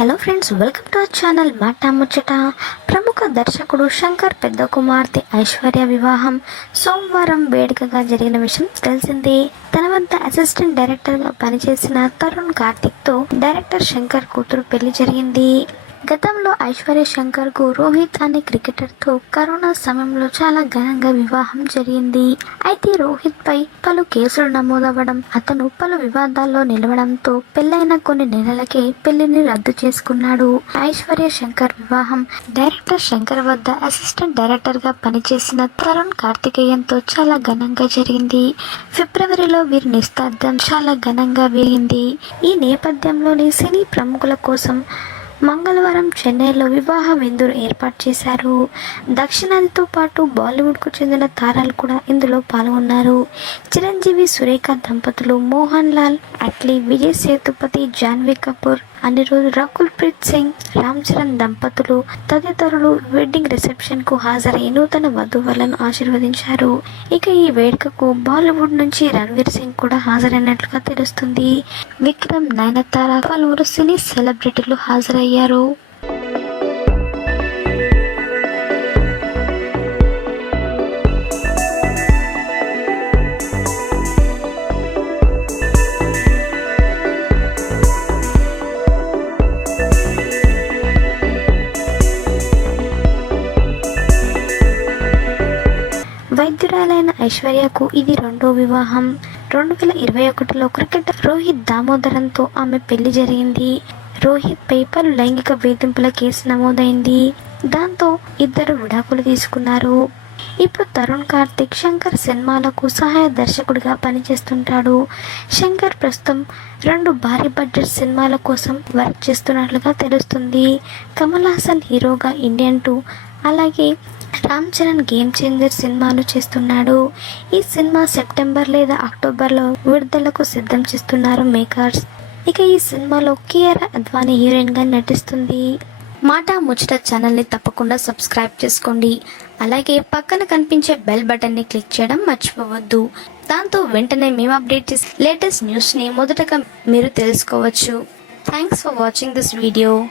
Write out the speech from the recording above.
Hello friends welcome to our channel Maata Muchata ప్రముఖ దర్శకుడు శంకర్ పెద్ద కుమార్తె ఐశ్వర్య వివాహం. సోమవారం వేడుకగా జరిగిన విషయం తెలిసిందే. తన వద్ద అసిస్టెంట్ డైరెక్టర్గా పనిచేసిన తరుణ్ కార్తిక్తో డైరెక్టర్ శంకర్ కూతురు పెళ్ళి జరిగింది. గతంలో ఐశ్వర్య శంకర్కు రోహిత్ అనే క్రికెటర్తో కరోనా సమయంలో చాలా ఘనంగా వివాహం జరిగింది. అయితే రోహిత్ పై పలు కేసులు నమోదవ్వడం అతను పలు వివాదాల్లో నిలవడంతో పెళ్ళైన కొన్ని నెలలకే పెళ్ళిని రద్దు చేసుకున్నాడు. ఐశ్వర్య శంకర్ వివాహం డైరెక్టర్ శంకర్ వద్ద అసిస్టెంట్ డైరెక్టర్గా పనిచేసిన తరుణ్ కార్తికేయన్తో చాలా ఘనంగా జరిగింది. ఫిబ్రవరిలో వీరి నిస్తార్థం చాలా ఘనంగా వేయింది ఈ నేపథ్యంలోని సినీ ప్రముఖుల కోసం మంగళవారం చెన్నైలో వివాహ విందులు ఏర్పాటు చేశారు. దక్షిణాదితో పాటు బాలీవుడ్కు చెందిన తారాలు కూడా ఇందులో పాల్గొన్నారు. చిరంజీవి సురేఖ దంపతులు మోహన్ లాల్ అట్లీ విజయ్ సేతుపతి జాన్వీ కపూర్ అనిరుద్ రకుల్ ప్రీత్ సింగ్ రామ్ చరణ్ దంపతులు తదితరులు వెడ్డింగ్ రిసెప్షన్కు హాజరై నూతన వధువులను ఆశీర్వదించారు. ఇక ఈ వేడుకకు బాలీవుడ్ నుంచి రణ్వీర్ సింగ్ కూడా హాజరైనట్లుగా తెలుస్తుంది. విక్రమ్ నయనతార పలువురు సినీ సెలబ్రిటీలు హాజరయ్యారు. వైద్యురాలైన ఐశ్వర్యకు ఇది రెండో వివాహం. రెండు వేల ఇరవై ఒకటిలో క్రికెటర్ రోహిత్ దామోదరంతో ఆమె పెళ్ళి జరిగింది. రోహిత్ పై పలు లైంగిక వేధింపుల కేసు నమోదైంది. దాంతో ఇద్దరు విడాకులు తీసుకున్నారు. ఇప్పుడు తరుణ్ కార్తిక్ శంకర్ సినిమాలకు సహాయ దర్శకుడిగా పనిచేస్తుంటాడు. శంకర్ ప్రస్తుతం రెండు భారీ బడ్జెట్ సినిమాల కోసం వర్క్ చేస్తున్నట్లుగా తెలుస్తుంది. కమల్ హాసన్ హీరోగా ఇండియన్ టూ అలాగే రామ్ చరణ్ గేమ్ చేంజర్ సినిమాను చేస్తున్నాడు. ఈ సినిమా సెప్టెంబర్ లేదా అక్టోబర్లో విడుదలకు సిద్ధం చేస్తున్నారు మేకర్స్. ఇక ఈ సినిమాలో కియారా అద్వానీ హీరోయిన్గా నటిస్తుంది. మాట ముచ్చట ఛానల్ని తప్పకుండా సబ్స్క్రైబ్ చేసుకోండి. అలాగే పక్కన కనిపించే బెల్ బటన్ని క్లిక్ చేయడం మర్చిపోవద్దు. దాంతో వెంటనే మేము అప్డేట్ లేటెస్ట్ న్యూస్ని మొదటగా మీరు తెలుసుకోవచ్చు. Thanks for watching this video